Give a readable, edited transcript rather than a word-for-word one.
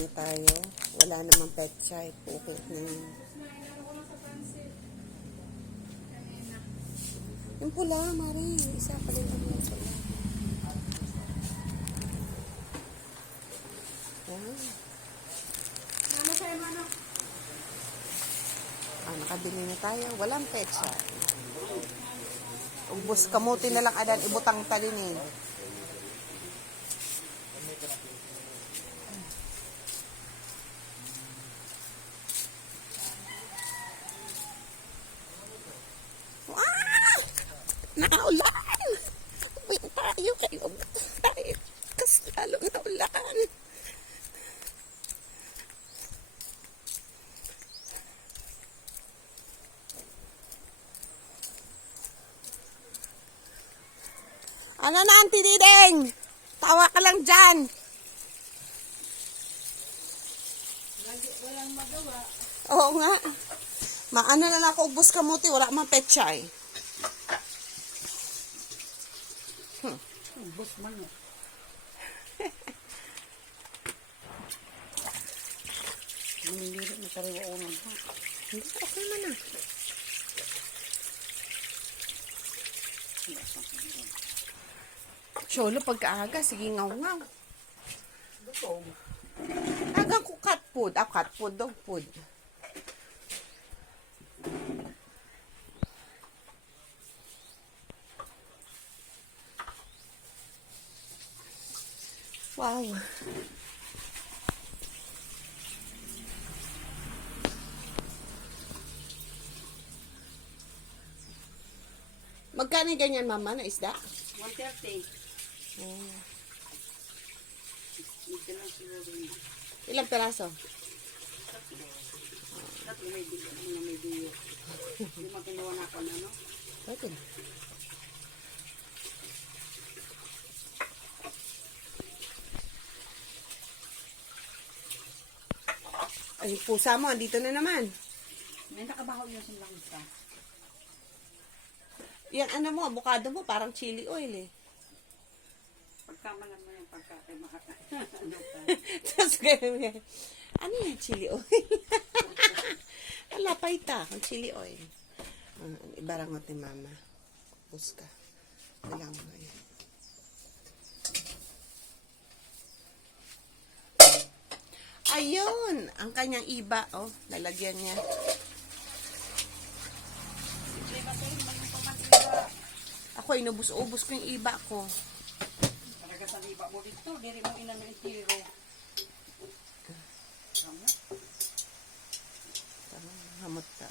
Tayo. Wala namang pet site. Okay na yun. Yung pula, Mari. Isa pa rin naman yung pula. Nakabili na tayo. Walang pet site. Ubus kamuti na lang adan. Ibutang talinin. Naulan! Uwi tayo kayo. Tayo. Kasi lalong naulan. Ano na, Auntie Dideng? Tawa ka lang dyan. Walang magawa. Oo nga. Maano na lang ako ubos kamuti. Wala mang pechay. Ubos man. Manilirit na tariwa ko ng pa. Hindi, okay man na. Cholo, pagkaaga, sige ngaw-ngaw. Gutom. Agang ko cat food. Cat food, dog food. Wow. Magkano ganyan, mama, na isda? 130. Oh. Ito lang siguro yun. Ilang peraso? Tatlo may biyo. May biyo. Yung makinuha na ako na, no? Pwede na. Ay, pusa mo, andito na naman. May nakabaho yun sa langsa. Yan, ano mo, avocado mo, parang chili oil eh. Pagkamalan mo yung pagkakay makakain. Ano ka? Tapos ganun yan. Ano yan, chili oil? Alapay ta, ang chili oil. Ibarangot ni mama. Puska. Walang mo yan. Ayun! Ang kanyang iba, oh. Lalagyan niya. Ako, inubos-ubos ko yung iba ko. Talaga sa liba mo dito. Diri mo ilan ng tiro. Hamot ka.